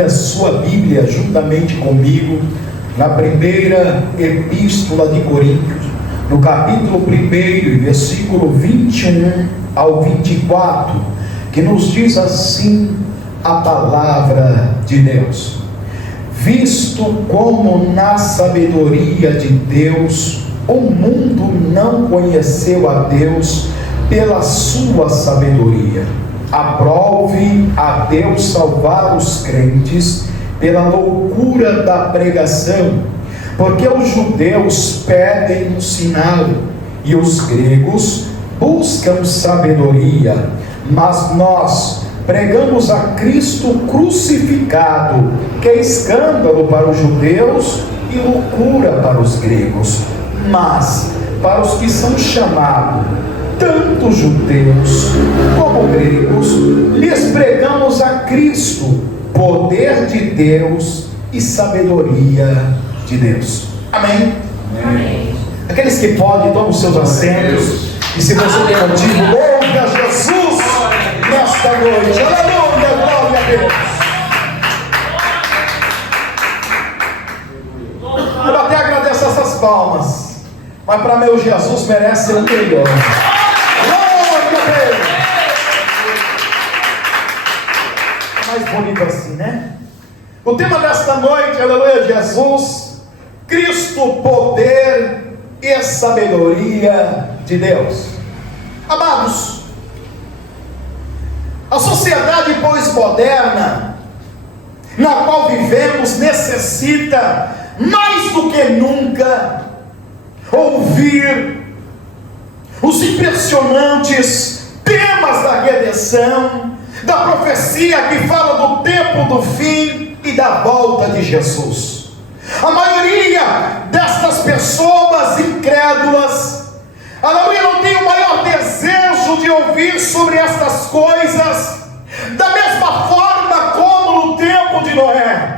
abrir a sua Bíblia juntamente comigo na primeira epístola de Coríntios, no capítulo 1, versículo 21 ao 24, que nos diz assim a palavra de Deus: visto como na sabedoria de Deus o mundo não conheceu a Deus pela sua sabedoria, aprove a Deus salvar os crentes pela loucura da pregação, porque os judeus pedem um sinal e os gregos buscam sabedoria, mas nós pregamos a Cristo crucificado, que é escândalo para os judeus e loucura para os gregos. Mas para os que são chamados, tanto judeus como gregos, lhes pregamos a Cristo, poder de Deus e sabedoria de Deus. Amém? Amém. Aqueles que podem, tomem os seus assentos. E se você tem motivo, louve a Jesus nesta noite. Aleluia, glória a Deus. Eu até agradeço essas palmas, mas para meu Jesus merece o melhor. Glória a Deus. É mais bonito assim, né? O tema desta noite, aleluia, Jesus, Cristo, poder e sabedoria de Deus. Amados, a sociedade pós-moderna na qual vivemos necessita mais do que nunca ouvir os impressionantes temas da redenção, da profecia que fala do tempo do fim e da volta de Jesus. A maioria destas pessoas incrédulas, aleluia, não tem o maior desejo de ouvir sobre estas coisas, da mesma forma como no tempo de Noé.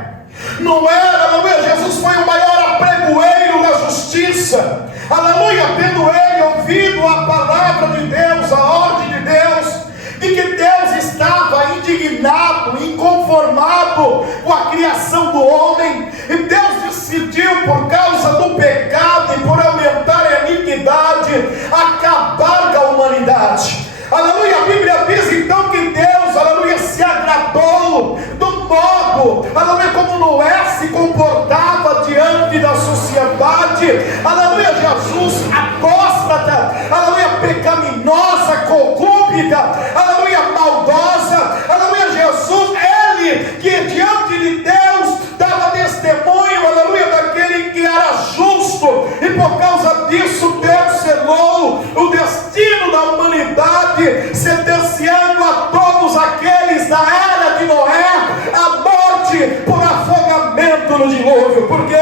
Noé, aleluia, Jesus foi o maior apregoeiro da justiça, aleluia, tendo ele ouvido a palavra de Deus, a ordem de Deus, e que Deus estava indignado, inconformado com a criação do homem, e Deus decidiu, por causa do pecado e por aumentar a iniquidade, acabar com a humanidade. Aleluia, a Bíblia diz então que Deus, aleluia, se agradou do modo, aleluia, como Noé se comportava diante da sociedade, aleluia, Jesus, apóstata, aleluia, pecaminosa, corrupta, aleluia, maldosa, aleluia, Jesus, ele que diante de Deus dava testemunho, aleluia, daquele que era justo, e por causa disso Deus selou o destino da humanidade, sentenciando a todos aqueles da era de Noé a morte por afogamento no dilúvio. Por quê?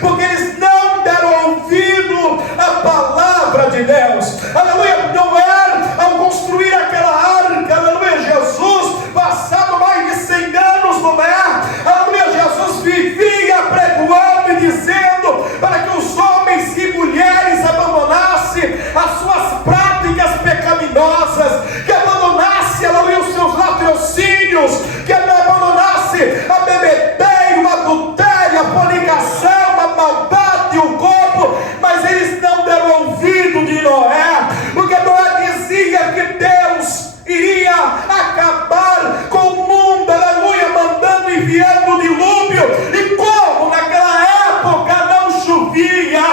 Porque eles não deram ouvido à palavra de Deus. Aleluia, Noé, ao construir aquela arca, aleluia, Jesus, passado mais de 100 anos no mar, aleluia, Jesus vivia pregoando e dizendo para que os homens e mulheres abandonassem as suas práticas pecaminosas, que abandonassem, aleluia, os seus latrocínios, que abandonassem a bebedeira, o adultério, a fornicação, a maldade, o corpo. Mas eles não deram ouvido de Noé, porque Noé dizia que Deus iria acabar com o mundo, aleluia, mandando, enviando o dilúvio. E como naquela época não chovia,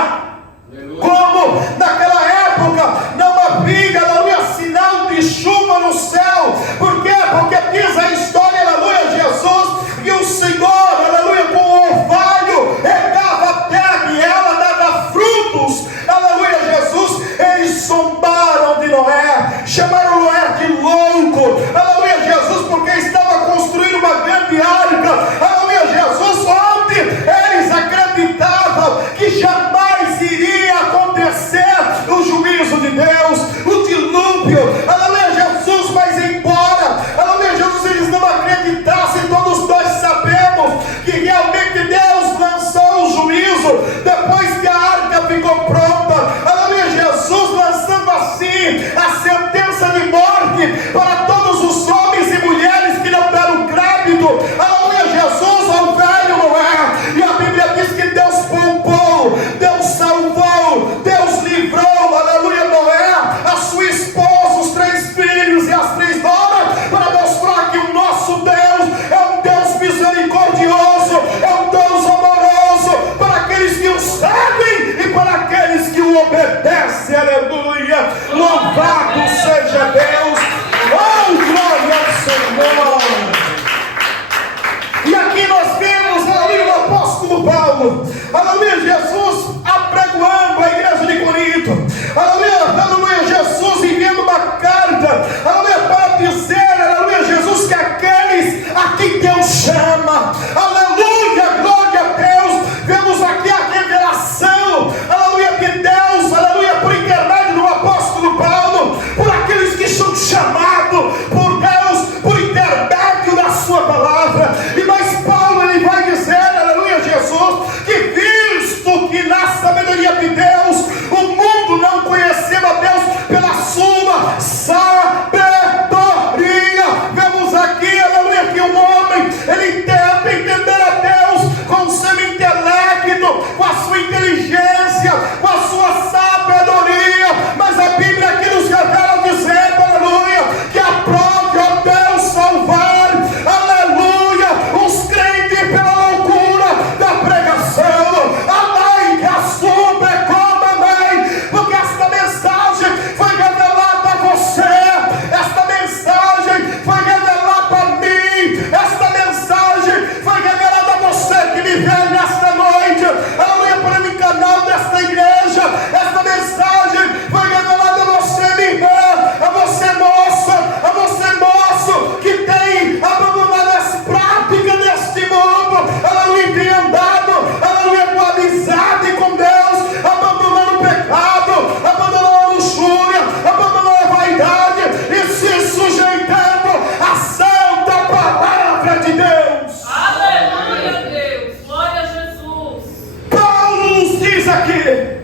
como naquela época não havia, aleluia, sinal de chuva no céu. Por quê? Porque diz a história, aleluia, Jesus, que o Senhor, aleluia, com o orvalho regava a terra e ela dava frutos, aleluia, Jesus. Eles zombaram de Noé, chamaram Noé de louco, aleluia, Jesus, porque estava construindo uma grande arca, aleluia, Jesus, onde eles acreditavam que jamais iria acontecer o juízo de Deus, o Louvado seja Deus. Oh, glória ao Senhor. E aqui nós vemos, aleluia, o apóstolo Paulo, aleluia, Jesus apregoando a igreja de Corinto, aleluia, Jesus enviando uma carta, aleluia, para dizer, aleluia, Jesus, que aqueles a quem Deus chama, aleluia, glória a Deus, vemos aqui a revelação, aleluia, de Deus, aleluia, por intermédio do apóstolo Paulo, por aqueles que são chamados por Deus, por intermédio da sua palavra. E mais Paulo, ele vai dizer, aleluia, Jesus, que visto que na sabedoria de Deus o mundo não conheceu a Deus pela sua sabedoria, vemos aqui, aleluia, que o homem, ele tenta entender a Deus com o seu intelecto, com a sua inteligência, com a sua sabedoria, mas a Bíblia aqui nos revela dizendo, aleluia, que aprove a Deus salvar, aleluia, os crentes pela loucura da pregação, amém, que assume como amém, porque esta mensagem foi revelada a você, esta mensagem foi revelada a mim, esta mensagem foi revelada a você que me vê nesta noite, aleluia, por um canal desta igreja, esta mensagem foi revelada a você, minha irmã, a você moço, que tem abandonado as práticas deste mundo, aleluia, tem andado, aleluia, com amizade com Deus, abandonando o pecado, abandonando a luxúria, abandonando a vaidade e se sujeitando à santa palavra de Deus. Aleluia, Deus, glória a Jesus. Paulo nos diz aqui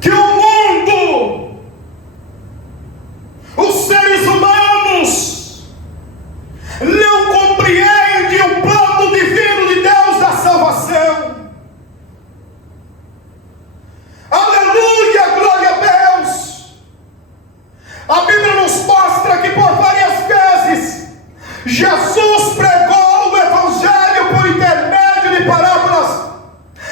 que o mundo, os seres humanos, não compreendem o plano divino de Deus da salvação. Aleluia, glória a Deus. A Bíblia nos mostra que por várias vezes Jesus pregou o Evangelho por intermédio de parábolas,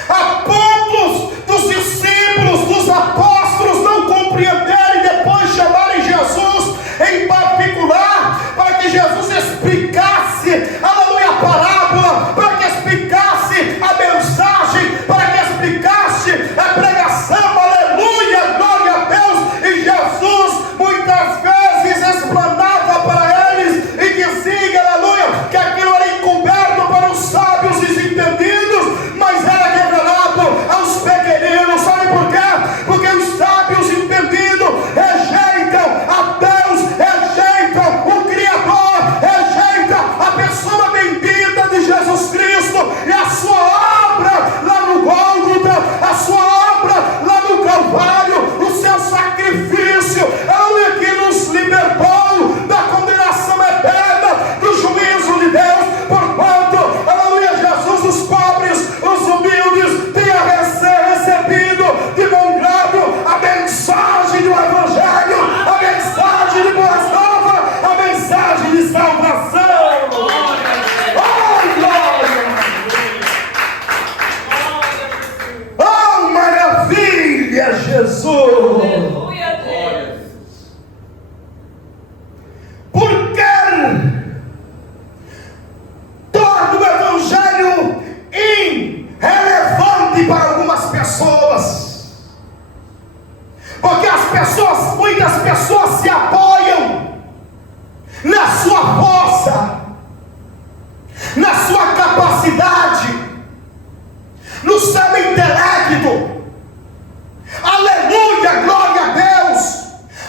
a pontos dos discípulos, dos apóstolos não compreenderem e depois chamarem Jesus em particular, para que Jesus explicasse, aleluia, a parábola, para que explicasse a mensagem, para que explicasse a pregação, aleluia, glória a Deus. E Jesus muitas vezes explanava para eles e dizia, aleluia, que aquilo era encoberto para os sábios e desentendidos, mas era revelado aos pequeninos. Sabe por quê? Porque os sábios entendidos rejeitam a Deus, rejeitam o Criador, rejeitam a pessoa bendita de Jesus Cristo e a sua obra lá no Gólgota, a sua obra lá no Calvário, o seu sacrifício, aleluia, que nos libertou da condenação eterna, do juízo de Deus, porquanto, aleluia, Jesus, os pobres, os humildes, tenha recebido de bom grado a mensagem do Evangelho, a mensagem de boas novas, a mensagem de salvação. Oh, glória! Oh, maravilha, Jesus! Aleluia, Deus. Porque torna o Evangelho irrelevante para algumas pessoas, porque muitas pessoas se apoiam na sua força, na sua capacidade, no seu intelecto, aleluia, glória a Deus,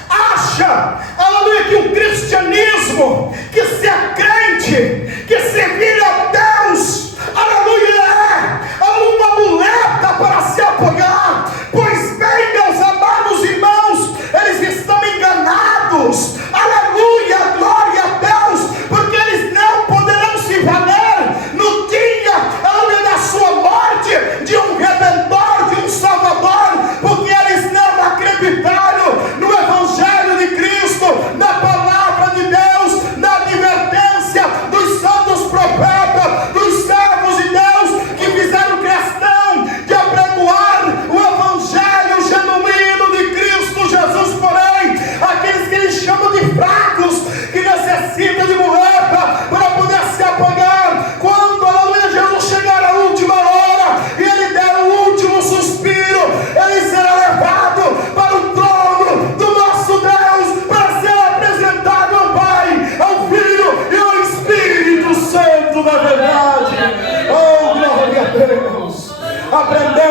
acha, aleluia, que o cristianismo, que ser crente, que servir a Deus, aleluia, é uma muleta para se apoiar. Pois bem, meus amados irmãos, eles estão enganados,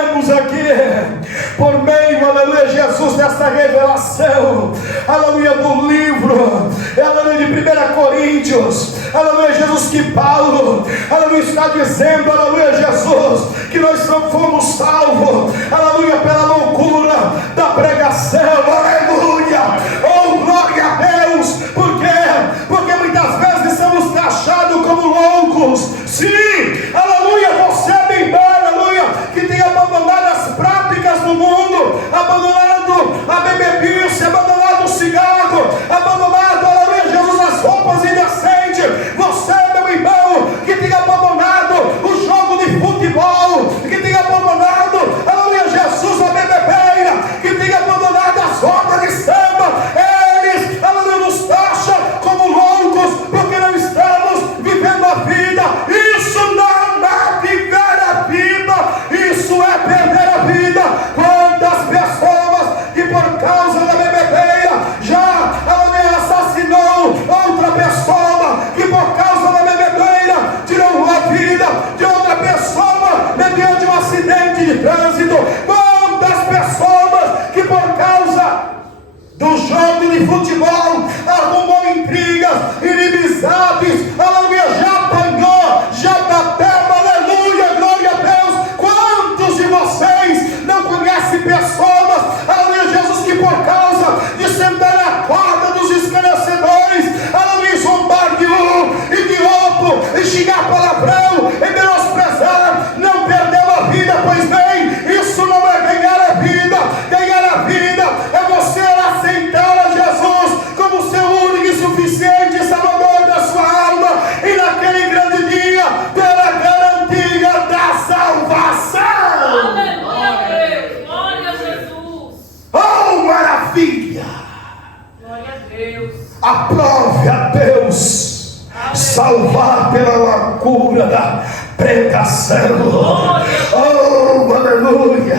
vemos aqui, por meio, aleluia, Jesus, desta revelação, aleluia, do livro, aleluia, de 1 Coríntios, aleluia, Jesus, que Paulo, aleluia, está dizendo, aleluia, Jesus, que nós fomos salvos, aleluia, pela loucura da pregação, aleluia, oh glória a Deus. Por quê? Porque muitas vezes somos taxados como loucos. Sim, aleluia, você é bem bom, aleluia, que tem abandonado as práticas do mundo, abandonado a bebebice, abandonado o cigarro, abandonado, aleluia, Jesus, as roupas indecentes. Você, meu irmão, que tem abandonado o jogo de futebol, que tem abandonado, aleluia, Jesus, a bebebeira, que tem abandonado as rodas de samba, eles, aleluia, nos taxam como loucos, porque não estamos vivendo a vida. Isso não é viver a vida, isso é perder a vida. Quantas pessoas que por causa da bebedeira já, aleluia, assassinou outra pessoa, que por causa da bebedeira tirou a vida de outra pessoa mediante um acidente de trânsito. Quantas pessoas que por causa do jogo de futebol arrumou intrigas, inimizades, aleluia, já apanhou, já bateu, aleluia, glória a Deus. Quantos de vocês não conhecem pessoas, aleluia, Jesus, que por causa de sentar na corda dos escarnecedores, aleluia, zombar de um e de outro, e xingar palavrão, e menosprezar, não perdeu a vida? Pois bem, isso não é ganhar a vida. Ganhar a vida é você aceitar a Jesus como seu único e suficiente Salvador da sua alma, e naquele grande dia ter a garantia da salvação. Aleluia, Deus. Glória a Jesus. Oh, maravilha! Glória a Deus. Aprove a Deus salvar pela loucura da pregação. Oh, aleluia!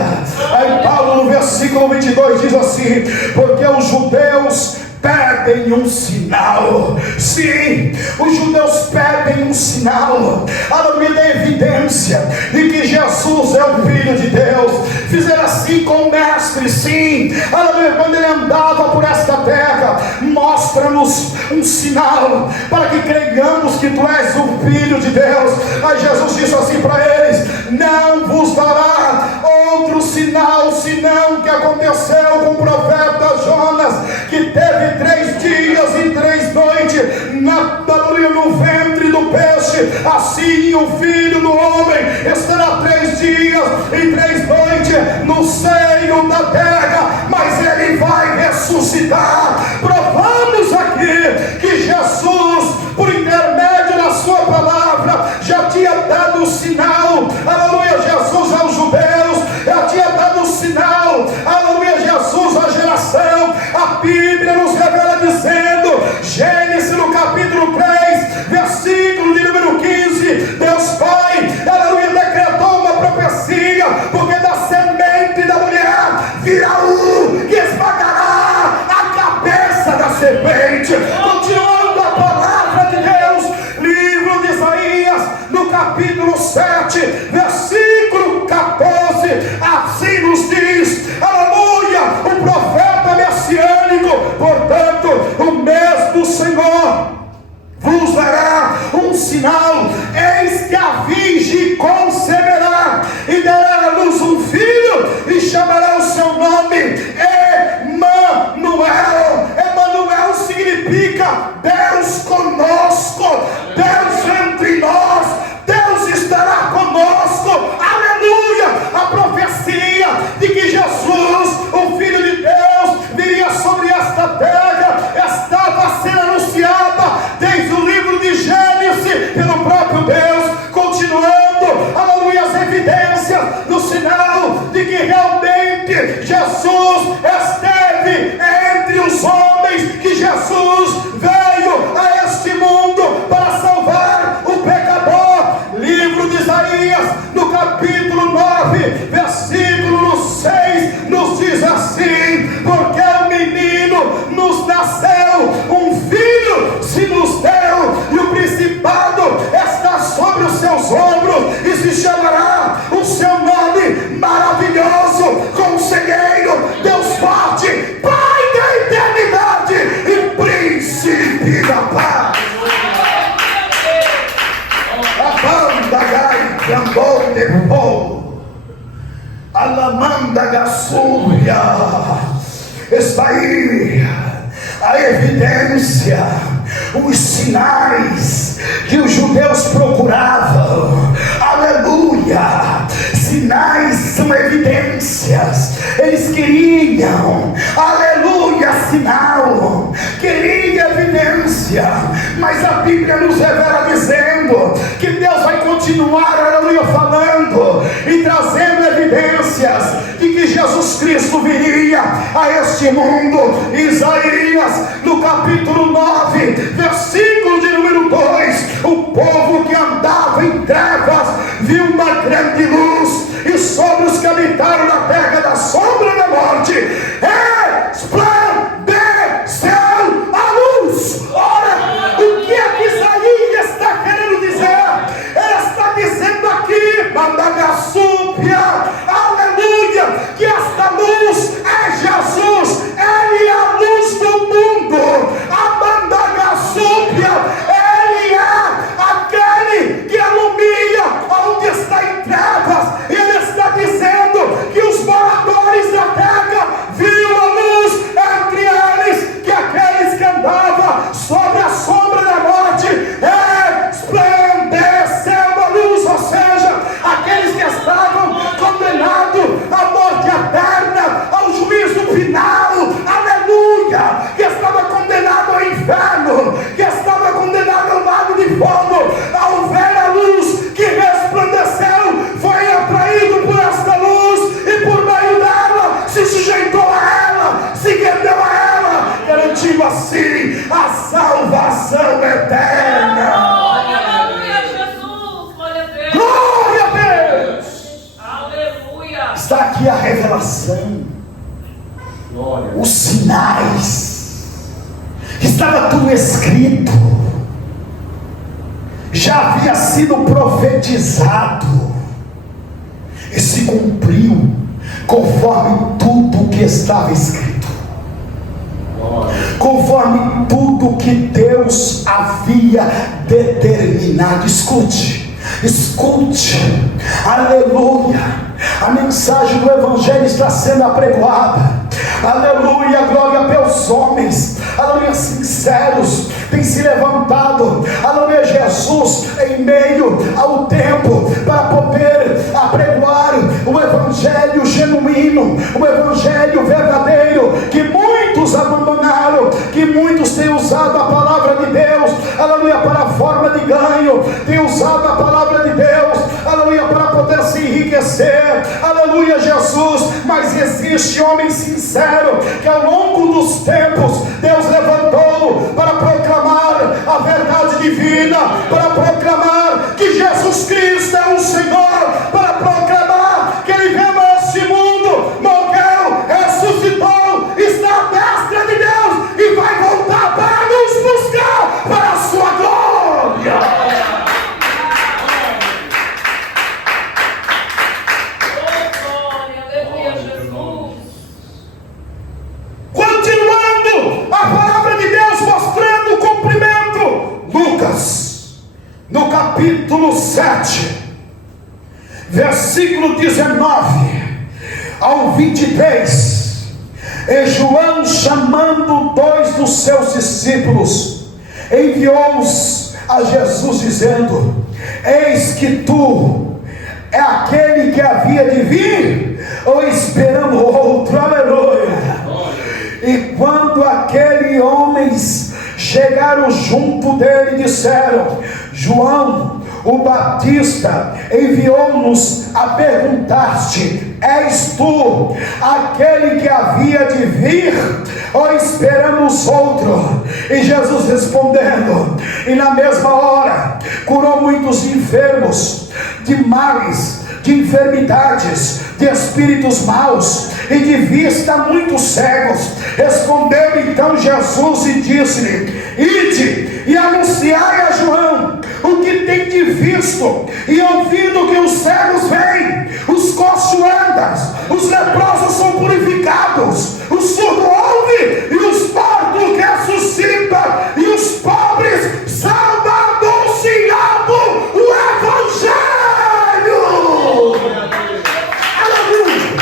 Aí Paulo no versículo 22 diz assim: porque os judeus pedem um sinal. Sim, os judeus pedem um sinal, aleluia, da evidência de que Jesus é o Filho de Deus. Fizeram assim com o mestre, sim, aleluia, quando ele andava por esta terra. Mostra-nos um sinal para que creiamos que tu és o Filho de Deus. Aí Jesus disse assim para eles: não vos dará outro sinal senão o que aconteceu com o profeta Jonas, que teve 3 dias e 3 noites no ventre do peixe. Assim o Filho do Homem estará 3 dias e 3 noites no seio da terra, mas ele vai ressuscitar. Provamos aqui que Jesus, por intermédio da sua palavra, já tinha dado o sinal, aleluia, Jesus aos judeus, já tinha dado o sinal, aleluia, Jesus à geração. A Bíblia nos revela dizendo, Gênesis no capítulo 3, versículo de número 15, Deus Pai, aleluia, decretou uma profecia, porque da semente da mulher virá um que esmagará a cabeça da serpente. Continuando a palavra de Deus, livro de Isaías, no capítulo 7, versículo 14, Alamanda Gassúria. Está aí a evidência, os sinais que os judeus procuravam. Aleluia! Sinais são evidências. Eles queriam, aleluia, sinal, queriam evidência, mas a Bíblia nos revela dizendo que Deus vai continuar, aleluia, falando e trazendo evidências de que Jesus Cristo viria a este mundo. Isaías, no capítulo 9, versículo de número 2: o povo que andava em trevas viu uma grande luz, e sobre os que habitaram na terra da sombra da morte resplandeceu a luz. Ora, o que é que Isaías está querendo dizer? Ele está dizendo aqui, Mandagassúpia, aleluia, que esta luz é Jesus, Ele é a luz do mundo. A Mandagassúpia, Ele é aquele que ilumina onde está em trevas. Ele está dizendo que os moradores da terra viram a luz entre eles, que aqueles que andavam sobre a sombra da morte resplandeceu a luz, ou seja, aqueles que estavam condenados à morte eterna, ao juízo final, aleluia, que estava condenado ao inferno, que estava condenado ao lago de fogo, ao ver a luz que resplandeceu, foi atraído por esta luz e por meio dela se sujeitou a ela, se rendeu a ela, garantindo assim a salvação eterna. Aleluia, Jesus, glória a Deus. Glória a Deus! Aleluia. Está aqui a revelação, os sinais, estava tudo escrito, já havia sido profetizado e se cumpriu conforme tudo que estava escrito, conforme tudo que Deus havia determinado. Escute, aleluia, a mensagem do Evangelho está sendo apregoada, aleluia, glória pelos homens, aleluia, sinceros, tem se levantado, aleluia, Jesus em meio ao tempo, para poder apregoar o Evangelho genuíno, o Evangelho verdadeiro, que muitos abandonaram, que muitos têm usado a palavra de Deus, aleluia, para a forma de ganho, têm usado a palavra de Deus, aleluia, para poder se enriquecer, aleluia, Jesus. Mas existe homem sincero que ao longo dos tempos Deus levantou para proclamar a verdade divina, para proclamar que Jesus Cristo é o Senhor, para proclamar que Ele veio a este mundo, morreu, ressuscitou, está à destra de Deus e vai voltar para nos buscar para a sua glória. Continuando a palavra de Deus, mostrando o cumprimento. Lucas, no capítulo 7, versículo 19 ao 23, e João, chamando 2 dos seus discípulos, enviou-os a Jesus, dizendo: eis que tu é aquele que havia de vir, ou esperando outro? Aleluia. E quando aqueles homens chegaram junto dele, disseram: João o Batista enviou-nos a perguntar-te: és tu aquele que havia de vir, ou esperamos outro? E Jesus respondendo, e na mesma hora curou muitos enfermos de males, de enfermidades, de espíritos maus, e de vista muitos cegos. Respondeu então Jesus e disse-lhe: ide e anunciai a João o que tem de visto e ouvido, que os cegos veem, os coxos andam, os leprosos são purificados, o surdo ouve, e os mortos ressuscitam, e os pobres são anunciados o Evangelho. Aleluia.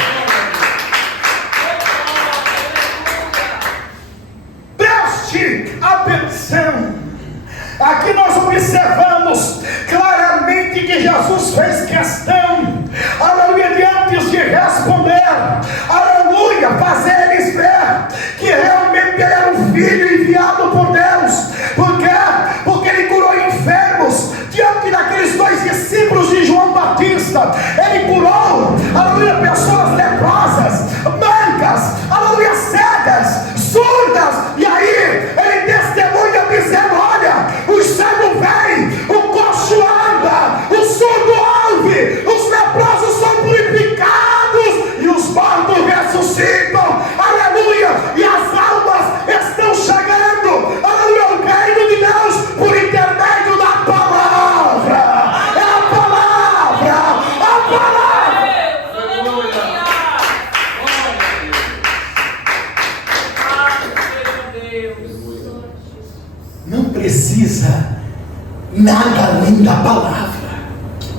Nada além da palavra.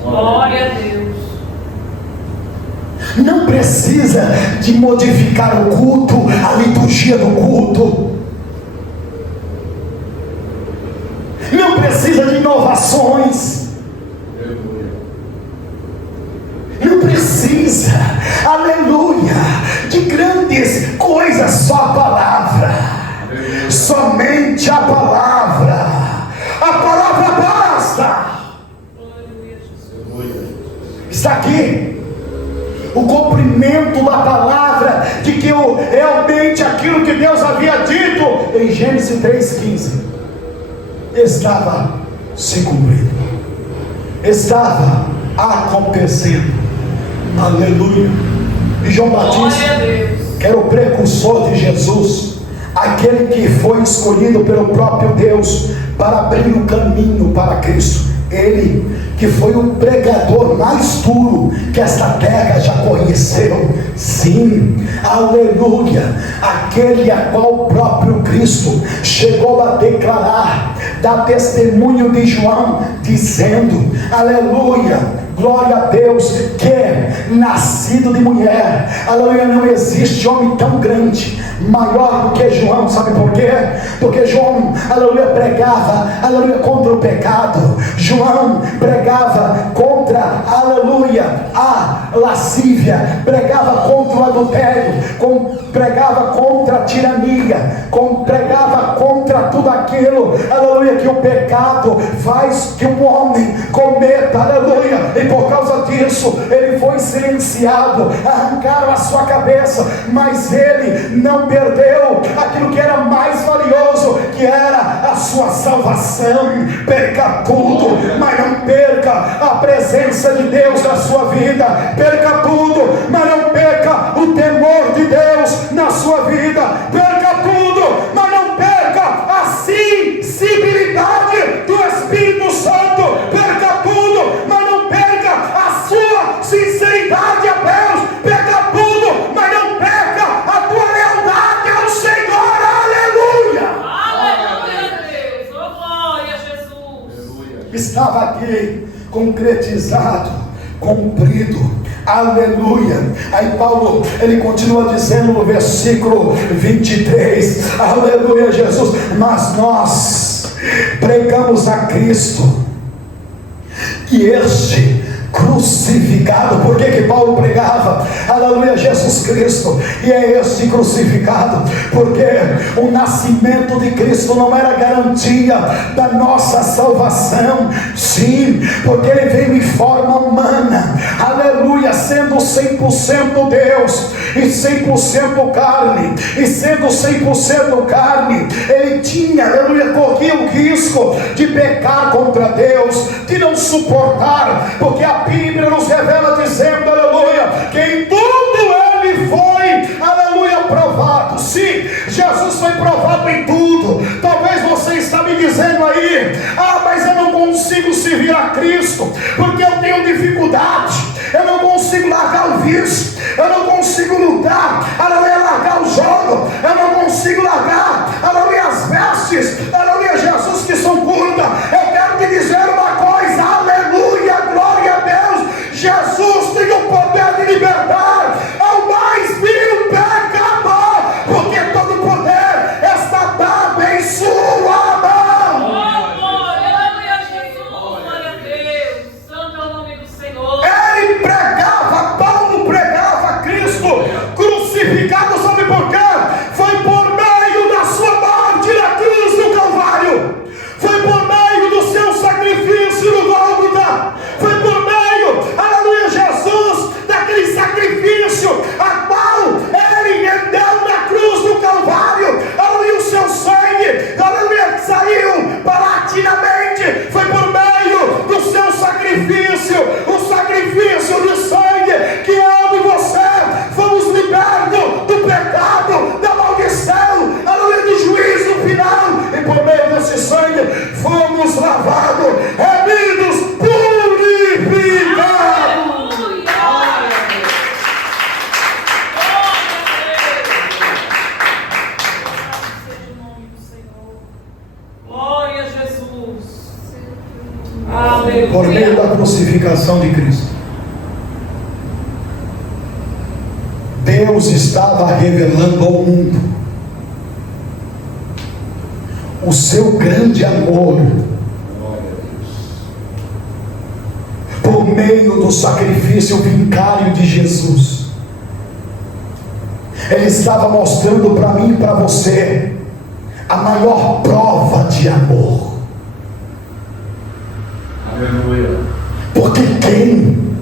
Glória a Deus. Não precisa de modificar o culto, a liturgia do culto. Não precisa de inovações. Não precisa, aleluia, de grandes coisas, só a palavra. Somente a palavra. A palavra basta. Está aqui o cumprimento da palavra, de que realmente aquilo que Deus havia dito em Gênesis 3,15 estava se cumprindo, estava acontecendo. Aleluia. E João Batista, que era o precursor de Jesus, aquele que foi escolhido pelo próprio Deus para abrir o caminho para Cristo, ele que foi o pregador mais duro que esta terra já conheceu, sim, aleluia, aquele a qual o próprio Cristo chegou a declarar, dar testemunho de João, dizendo, aleluia, glória a Deus, que nascido de mulher, aleluia, não existe homem tão grande, maior do que João. Sabe por quê? Porque João, aleluia, pregava, aleluia, contra o pecado. João pregava contra, aleluia, a lascívia, pregava contra o adultério, pregava contra a tirania, pregava contra tudo aquilo, aleluia, que o pecado faz que um homem cometa, aleluia, e por causa disso ele foi silenciado, arrancaram a sua cabeça, mas ele não perdeu aquilo que era mais valioso, que era a sua salvação. Perca tudo, mas não perca a presença de Deus na sua vida. Perca tudo, mas não perca o temor de Deus na sua vida. Perca tudo, mas não perca a sensibilidade do Espírito Santo. Perca tudo, mas não perca a sua sinceridade a Deus. Perca tudo, mas não perca a tua lealdade ao Senhor. Aleluia. Aleluia, Deus. Oh, glória a Jesus. Estava aqui concretizado, cumprido. Aleluia. Aí Paulo, ele continua dizendo no versículo 23, aleluia, Jesus, mas nós pregamos a Cristo, que este crucificado. Por que Paulo pregava, aleluia, Jesus Cristo, e é este crucificado? Porque o nascimento de Cristo não era garantia da nossa salvação. Sim, porque ele veio em forma humana, aleluia, sendo 100% Deus e 100% carne, e sendo 100% carne, ele tinha, aleluia, corria o risco de pecar contra Deus, de não suportar, porque a Bíblia nos revela dizendo, aleluia, que em tudo ele foi, aleluia, provado. Sim, Jesus foi provado em tudo. Talvez você está me dizendo aí, mas eu não consigo servir a Cristo, porque eu tenho dificuldade, eu não consigo largar o vício, eu não consigo lutar, aleluia, largar o jogo, eu não consigo largar, aleluia, as vestes, aleluia, Jesus, que são curtas. Eu quero te dizer uma coisa, aleluia, glória a Deus, Jesus tem o poder de libertar ao mais vil pecador, porque todo o poder está dado em sua mão. Oh, glória, aleluia, Jesus. Glória a Deus. Santo é o nome do Senhor. Ele pregava, Paulo pregava Cristo crucificado. Sabe por quê? Foi por meio da sua morte na cruz do Calvário. crucificação de Cristo, Deus estava revelando ao mundo o seu grande amor por meio do sacrifício vicário de Jesus. Ele estava mostrando para mim e para você a maior prova de amor. Aleluia. Porque quem,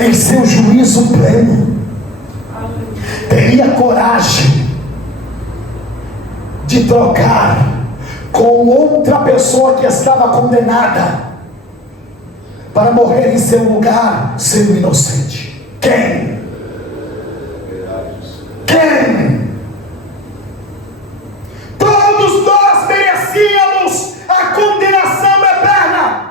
em seu juízo pleno, teria coragem de trocar com outra pessoa que estava condenada para morrer em seu lugar, sendo inocente? Quem? Quem? Todos nós merecíamos a condenação eterna.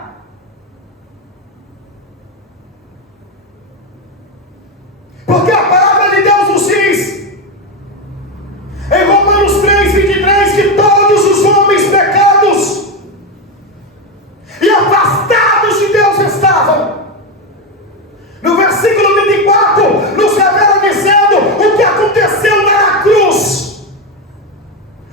Porque a palavra de Deus nos diz, em Romanos 3:23, que todos os homens pecados e afastados de Deus estavam. No versículo 24, nos revela dizendo o que aconteceu na cruz.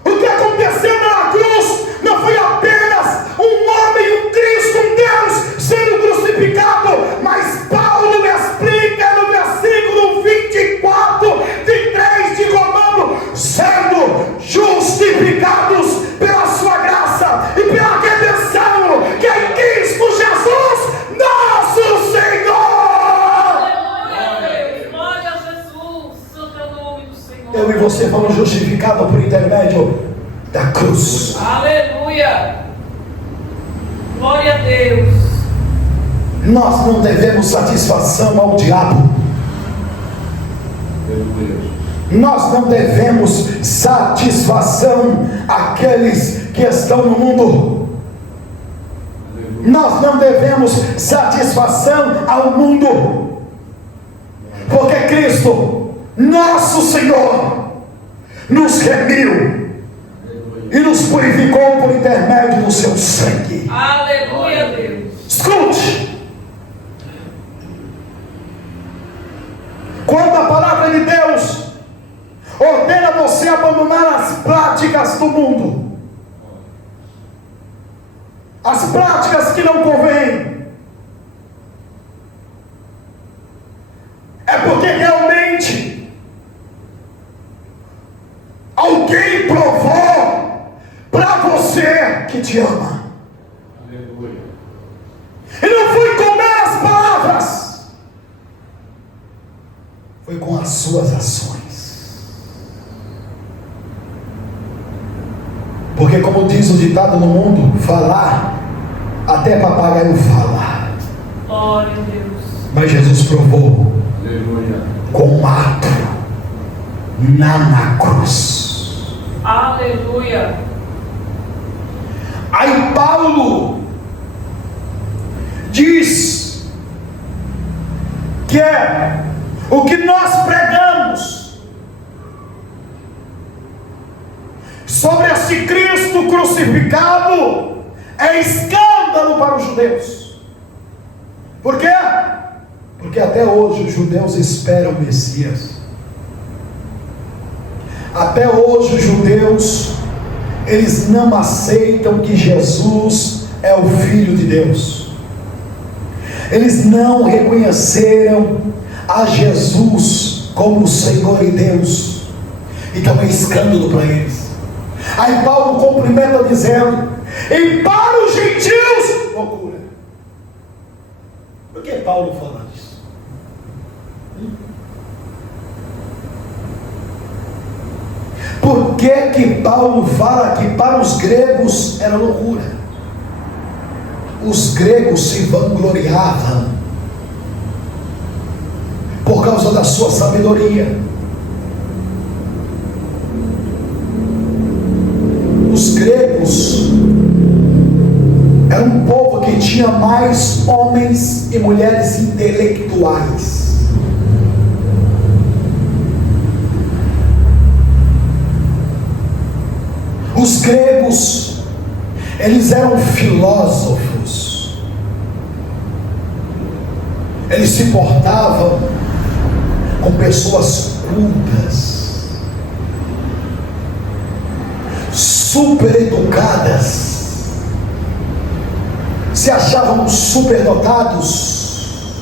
O que aconteceu na cruz não foi apenas um homem, um Cristo, um Deus sendo crucificado, mas Paulo explica no versículo 24 de 3 de Romano, sendo justificados pela sua graça e pela redenção que é em Cristo Jesus, nosso Senhor. Glória a Jesus, santo é o nome do Senhor. Eu e você fomos justificados por intermédio da cruz. Aleluia. Glória a Deus. Nós não devemos satisfação ao diabo. Aleluia. Nós não devemos satisfação àqueles que estão no mundo. Nós não devemos satisfação ao mundo, porque Cristo, nosso Senhor, nos remiu e nos purificou por intermédio do seu sangue. Aleluia, Deus. Escute. Quando a palavra de Deus ordena você abandonar as práticas do mundo, as práticas que não convêm, é porque realmente alguém provou para você que te ama. Aleluia. E não foi com meras palavras, foi com as suas ações. Porque, como diz o ditado no mundo, falar, até papagaio fala. Glória a Deus. Mas Jesus provou Aleluia. com um ato na cruz. Aleluia. Aí Paulo diz que é o que nós pregamos sobre esse Cristo crucificado é escândalo para os judeus. Por quê? Porque até hoje os judeus esperam o Messias. Até hoje os judeus, eles não aceitam que Jesus é o Filho de Deus. Eles não reconheceram a Jesus como o Senhor e Deus. Então é escândalo para eles. Aí Paulo cumprimenta dizendo: e para os gentios, loucura. Por que Paulo fala disso? Por que Paulo fala que para os gregos era loucura? Os gregos se vangloriavam por causa da sua sabedoria. Os gregos eram um povo que tinha mais homens e mulheres intelectuais. Os gregos, eles eram filósofos. Eles se portavam com pessoas cultas, super educadas, se achavam superdotados,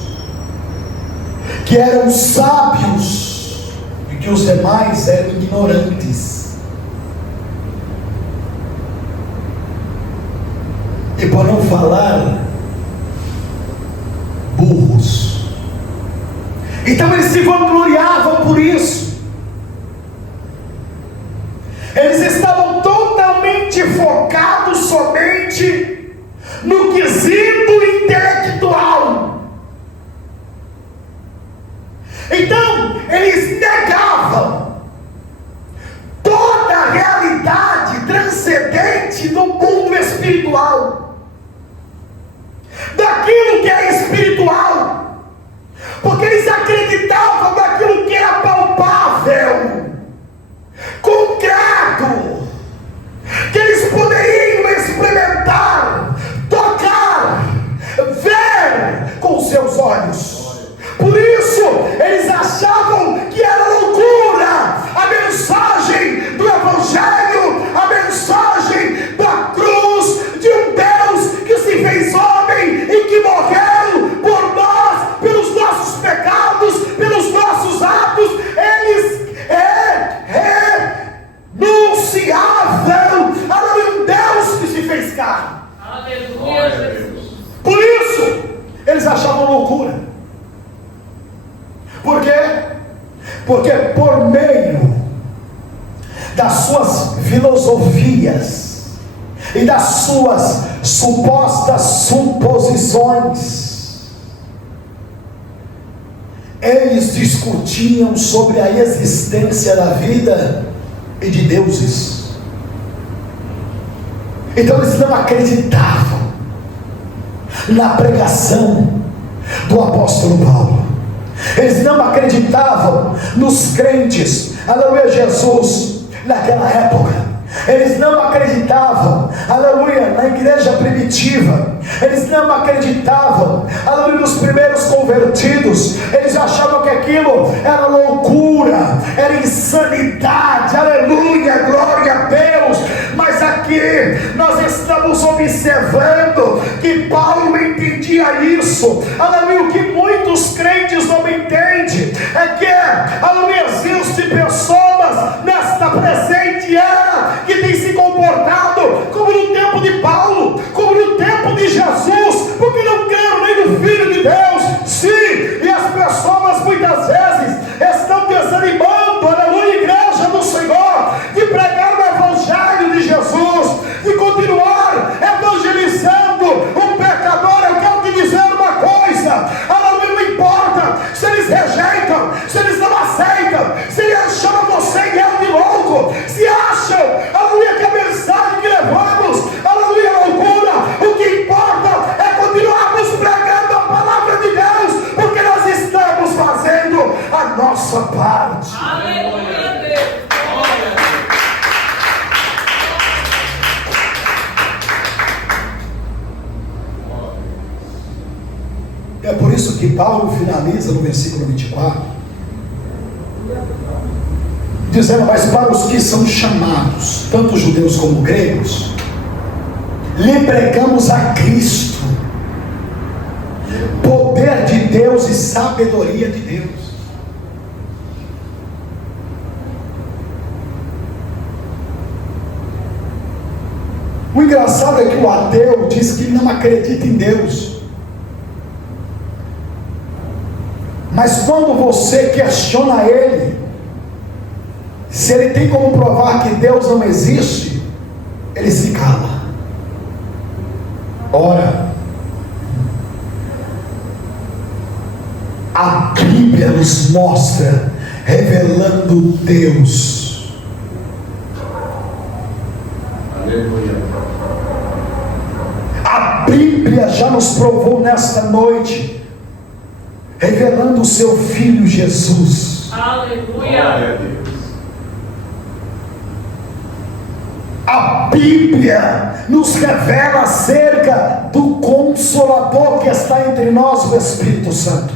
que eram sábios e que os demais eram ignorantes. E por não falar, burros. Então eles se vangloriavam por isso. Eles estavam totalmente focados somente no quesito intelectual. Então eles negavam toda a realidade transcendente do mundo espiritual, daquilo que é espiritual, porque eles acreditavam naquilo que era palpável, concreto, que eles poderiam experimentar, tocar, ver com seus olhos. Por isso eles achavam que era loucura a mensagem do Evangelho, a mensagem da cruz de um Deus que se fez homem e que morreu por nós, pelos nossos pecados, pelos nossos atos. Eles renunciavam a um Deus que se fez carne. Aleluia, Jesus. Por isso eles achavam loucura. Por quê? Porque por meio das suas filosofias e das suas supostas suposições, eles discutiam sobre a existência da vida e de deuses. Então eles não acreditavam na pregação do apóstolo Paulo. Eles não acreditavam nos crentes, aleluia, Jesus, naquela época. Eles não acreditavam, aleluia, na igreja primitiva. Eles não acreditavam, aleluia, nos primeiros convertidos. Eles achavam que aquilo era loucura, era insanidade, aleluia, glória a Deus. Mas aqui nós estamos observando que Paulo entendia isso, aleluia. O que muitos crentes não entendem é que, aleluia, existem pessoas nesta presente era que tem se comportado como no tempo de Paulo, como no tempo de Jesus, porque não creram nem no Filho de Deus. Sim, e as pessoas muitas vezes estão desanimando, aleluia, igreja do Senhor, de pregar o Evangelho de Jesus, de continuar evangelizando um pecador. Eu quero te dizer uma coisa, aleluia, não importa se eles rejeitam, se eles não aceitam, se eles chamam você e eu de louco, se acham, aleluia, que a mensagem que levamos, aleluia, é loucura. O que importa é continuarmos pregando a palavra de Deus, porque nós estamos fazendo a nossa parte. Aleluia, Deus. É por isso que Paulo finaliza no versículo 24, dizendo: mas para os que são chamados, tanto judeus como gregos, lhe pregamos a Cristo, poder de Deus e sabedoria de Deus. O engraçado é que o ateu diz que não acredita em Deus. Mas quando você questiona ele, se ele tem como provar que Deus não existe, ele se cala. Ora, a Bíblia nos mostra revelando Deus. Aleluia. A Bíblia já nos provou nesta noite, revelando o seu Filho Jesus. Aleluia. A Bíblia nos revela acerca do Consolador que está entre nós, o Espírito Santo.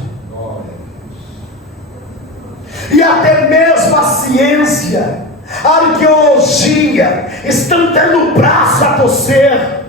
e até mesmo a ciência, a arqueologia estão dando braço a torcer,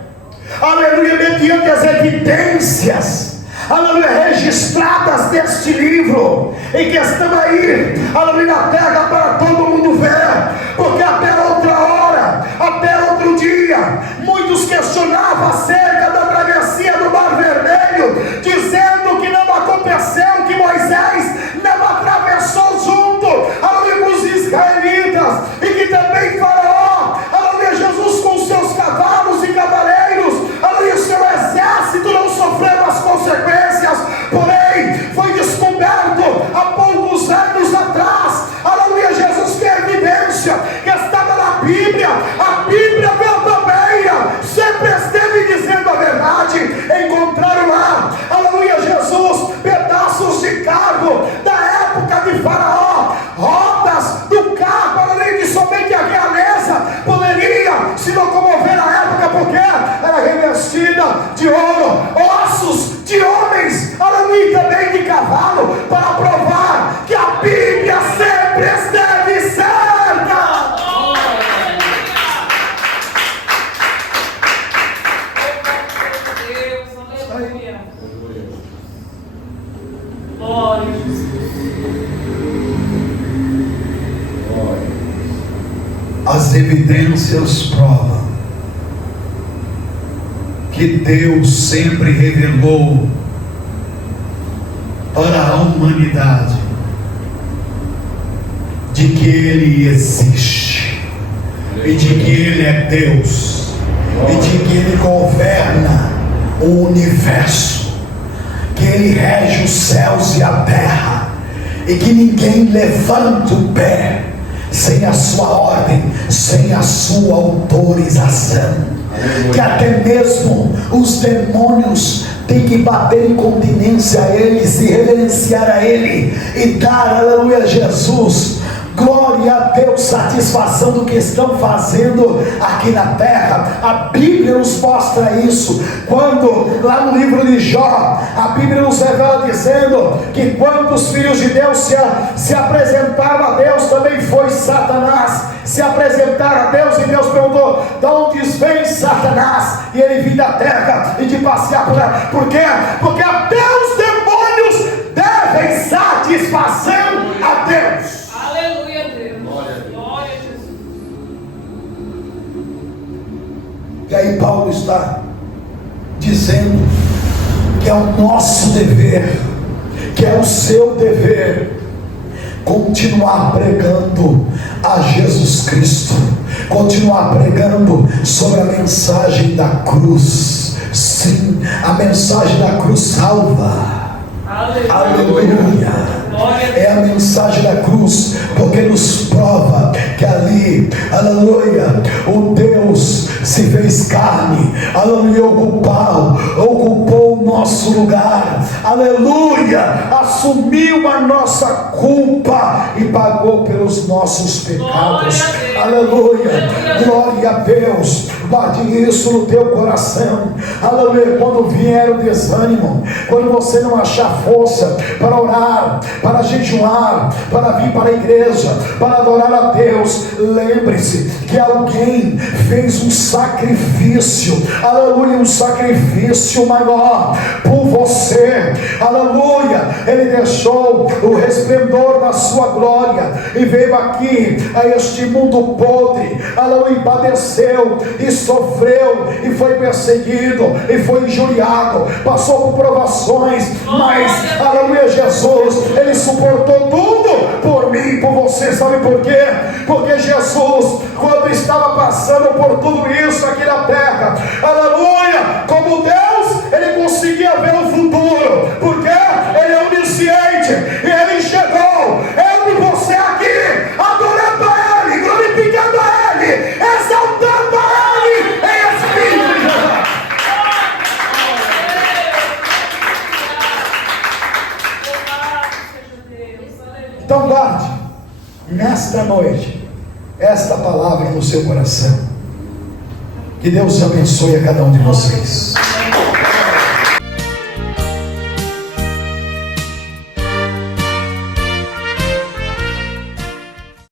aleluia, mediante as evidências, aleluia, registradas deste livro, em que estão aí, aleluia, na terra para todo mundo ver, porque até outra hora, até outro dia, muitos questionavam acerca da travessia do Mar Vermelho, dizendo que não aconteceu, que Moisés não atravessou junto, aleluia, com os israelitas, e que também Faraó, aleluia, Jesus com seus cavalos e cavaleiros, aleluia, seu exército não sofreu as consequências. Porém, foi descoberto há poucos anos atrás, aleluia, Jesus, que é evidência que estava na Bíblia, a Bíblia verdadeira, sempre esteve dizendo a verdade. Encontraram lá, aleluia, Jesus, pedaços de carro da época de Faraó, rodas do carro, aleluia, que somente a realeza poderia se locomover na época, porque era revestida de ouro, ossos de homens, aleluia, e também de cavalo, para provar que a Bíblia sempre esteve certa. Aleluia. Glória a Jesus. As evidências provam que Deus sempre revelou para a humanidade de que Ele existe, e de que Ele é Deus, e de que Ele governa o universo, que Ele rege os céus e a terra, e que ninguém levanta o pé sem a sua ordem, sem a sua autorização, que até mesmo os demônios têm que bater em continência a Ele, se reverenciar a Ele e dar, aleluia, Jesus, glória a Deus, satisfação do que estão fazendo aqui na terra. A Bíblia nos mostra isso, quando lá no livro de Jó, a Bíblia nos revela dizendo que quando os filhos de Deus se apresentaram a Deus, também foi Satanás se apresentar a Deus, e Deus perguntou: de onde vem Satanás? E ele vinha da terra e de passear por ela. Por quê? Porque até os demônios devem satisfação a Deus. Aleluia, Deus. Glória a Jesus. E aí Paulo está dizendo que é o nosso dever, que é o seu dever, continuar pregando a Jesus Cristo, continuar pregando sobre a mensagem da cruz. Sim, a mensagem da cruz salva. Aleluia. É a mensagem da cruz, porque nos prova que ali, aleluia, o Deus se fez carne, aleluia, ocupou o nosso lugar, aleluia, assumiu a nossa culpa e pagou pelos nossos pecados, aleluia, glória a Deus. Guarde isso no teu coração, aleluia. Quando vier o desânimo, quando você não achar força para orar, para jejuar, para vir para a igreja, para adorar a Deus, lembre-se que alguém fez um sacrifício, aleluia, um sacrifício maior por você, aleluia. Ele deixou o resplendor da sua glória e veio aqui a este mundo podre, aleluia, padeceu e sofreu e foi perseguido e foi injuriado, passou por provações, mas aleluia, Jesus, Ele suportou tudo por mim, por você. Sabe por quê? Porque Jesus, quando estava passando por tudo isso aqui na terra, aleluia, como Deus, Ele conseguia ver o futuro, porque Ele é onisciente e Ele enxergou eu e você aqui, adorando a Ele, glorificando a Ele, exaltando a Ele em espírito e verdade. Então guarde nesta noite esta palavra no seu coração. Que Deus abençoe a cada um de vocês.